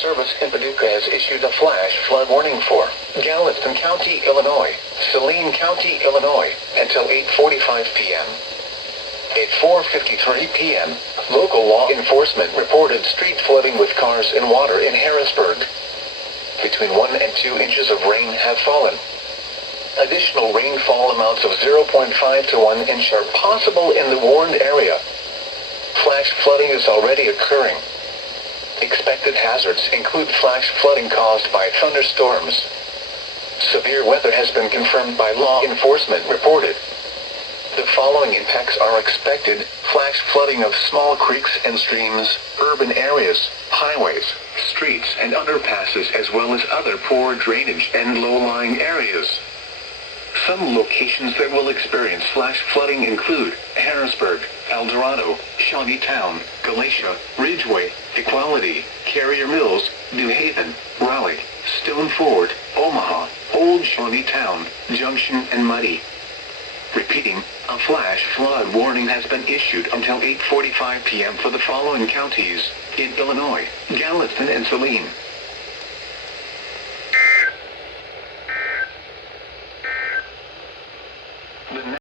Service in Paducah has issued a flash flood warning for Gallatin County, Illinois, Saline County, Illinois, until 8:45 p.m. At 4:53 p.m., local law enforcement reported street flooding with cars and water in Harrisburg. Between 1 and 2 inches of rain have fallen. Additional rainfall amounts of 0.5 to 1 inch are possible in the warned area. Flash flooding is already occurring. Expected hazards include flash flooding caused by thunderstorms. Severe weather has been confirmed by law enforcement reported. The following impacts are expected: flash flooding of small creeks and streams, urban areas, highways, streets and underpasses, as well as other poor drainage and low-lying areas. Some locations that will experience flash flooding include Harrisburg, El Dorado, Shawneetown, Galatia, Ridgeway, Equality, Carrier Mills, New Haven, Raleigh, Stone Fort, Omaha, Old Shawneetown, Junction and Muddy. Repeating, a flash flood warning has been issued until 8:45 p.m. for the following counties in Illinois: Gallatin and Saline.